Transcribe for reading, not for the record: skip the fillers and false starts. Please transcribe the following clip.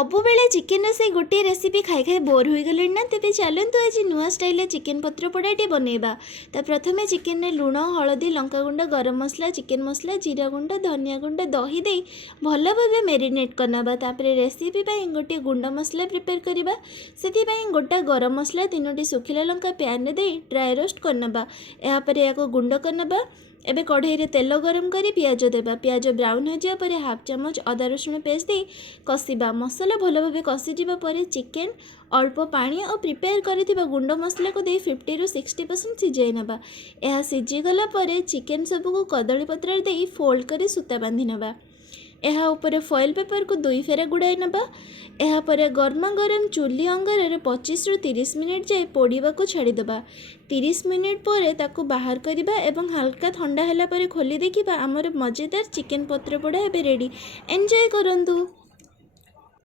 ସବୁବେଳେ ଚିକେन से गोटे रेसिपी खाई खाई बोर हो गले ना तेज चलतु आज नुआ स्टाइल चिकेन पत्रपोड़ाटे बनइबा। तो प्रथम चिकेन लुण हलदी लंकागुंड गरम मसला चिकेन मसला जीरा गुंड धनिया गुंड दही दे भल भाव मेरिनेट करनबा। तापर रेसिपी गोटे गुंड मसला प्रिपेयर करवा से गोटा गरम मसला 3टी सुखिला लंका पैन दे ड्राई रोस्ट करनबा। यापर या गुंड करनबा। एबे कढ़ई रे तेल गरम करी पियाज देबा। पियाज ब्राउन हो जाए पर हाफ चामच अदा रसुण पेस्ट दे कषिबा। मसला भल भाव कषि जावा पर चिकेन अल्प पानी और प्रिपेयर करिथिबा गुंड मसला को दे 50 ରୁ 60% सिझाई नबा। यह सिझीगला पर चिकेन सबको कदली पत्र दे फोल्ड करी सूता बांधि नबा। यह ऊपर फॉइल पेपर को 2 फेरा गुड़ाई नबा। यह पर गर्मा गरम चुली अंगार 25 ରୁ 30 मिनिट जाए पोड़ा को छाड़ीदबा। 30 मिनिट पर ताकू बाहर करवा एवं हल्का ठंडा होला पर खोली देखिबा। आमर मजेदार चिकेन पत्रपोड़ा एबे रेडी। एंजॉय करंतु।